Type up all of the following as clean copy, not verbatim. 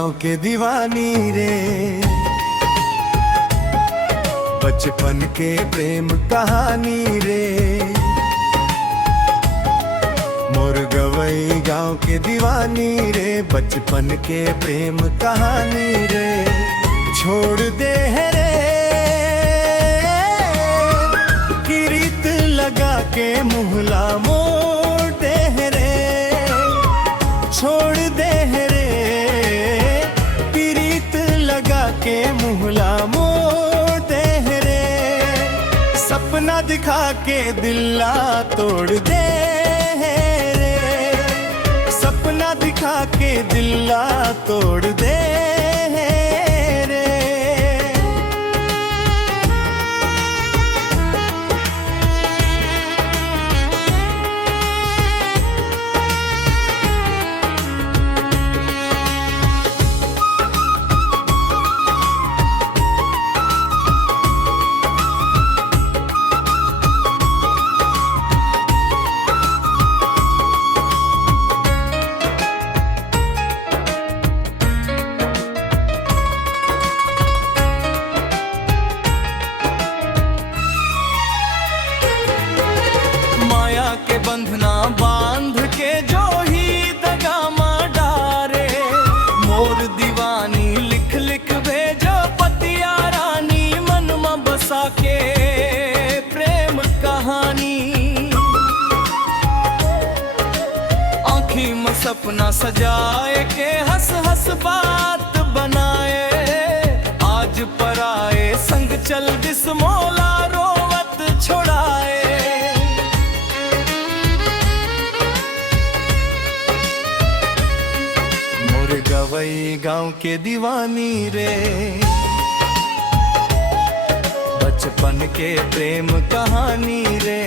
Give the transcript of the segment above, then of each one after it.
गांव के दीवानी रे, बचपन के प्रेम कहानी रे। मोर गवई गांव के दीवानी रे, बचपन के प्रेम कहानी रे। छोड़ दे है रे किरीत लगा के मुहला मोड़ दे है रे। छोड़ दे है रे किरीत लगा के मुहला मोड़ दे है रे। सपना दिखा के दिल्ला तोड़ दे है रे। सपना दिखा के दिल्ला तोड़ दे है रे। के बंधना बांध के जो ही दगा मार डारे। मोर दीवानी लिख लिख भेजो पतिया रानी, मन में बसा के प्रेम कहानी। आँखी में सपना सजाए के हंस हंस बात बनाए। आज पराए संग चल दिस मोला रोवत छोड़ाए। गवई गांव के दीवानी रे, बचपन के प्रेम कहानी रे।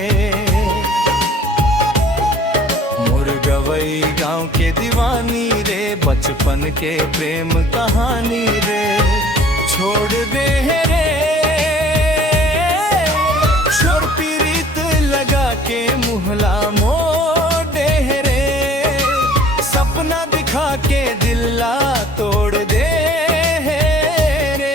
मोर गवई गांव के दीवानी रे, बचपन के प्रेम कहानी रे। छोड़ दे है रे छोड़ पीरीत लगा के मुहला मोड़ दे है रे। सपना दिखा के दिल्ला तोड़ दे है रे।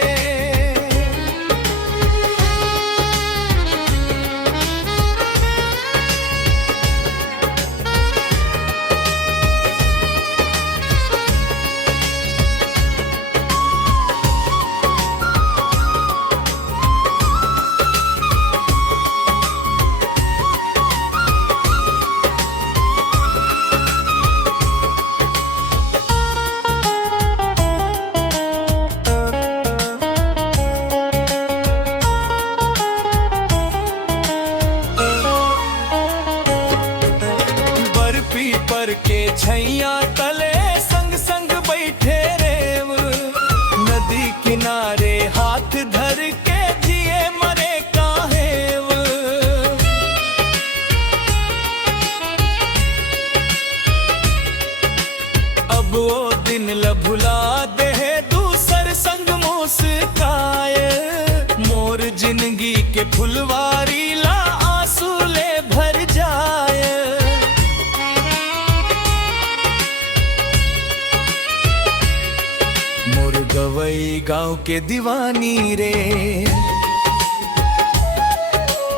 पर के छैया तले संग संग बैठे रेव। नदी किनारे हाथ धर के जिए मरे काहेव। अब वो दिन लभुला दे दूसर संग मुस्काए। मोर जिंदगी के फुलवारी ला आंसू ले भर जाए। गवई गांव के दीवानी रे,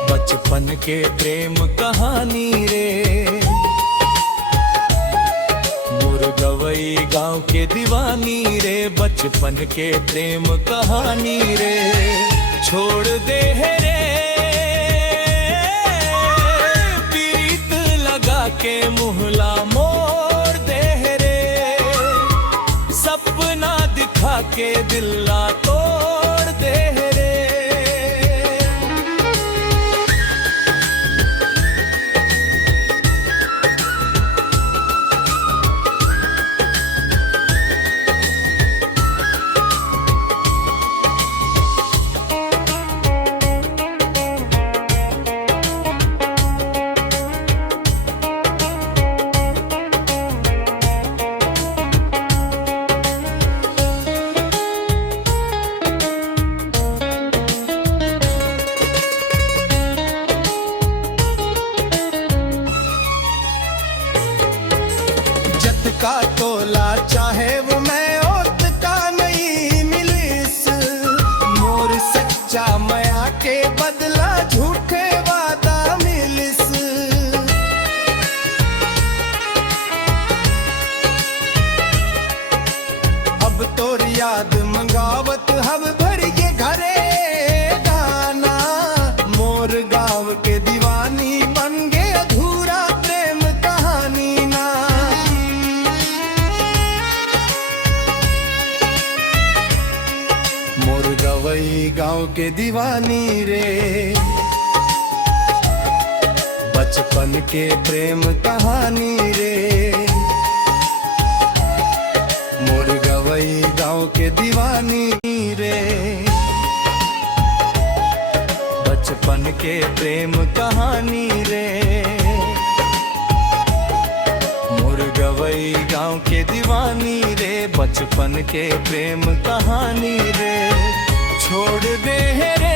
बचपन के प्रेम कहानी रे। मोर गवई गांव के दीवानी रे, बचपन के प्रेम कहानी रे। छोड़ दे है रे पीरीत लगा के मुहला मोड़ दे है रे। सपना दिखा के दिल्ला तोड़ दे रे। का तोला चाहे वो मैं ओत गांव के दीवानी रे, बचपन के प्रेम कहानी रे। मोर गवई गांव के दीवानी रे, बचपन के प्रेम कहानी रे। मोर गवई गांव के दीवानी रे, बचपन के प्रेम कहानी रे। छोड़ दे रे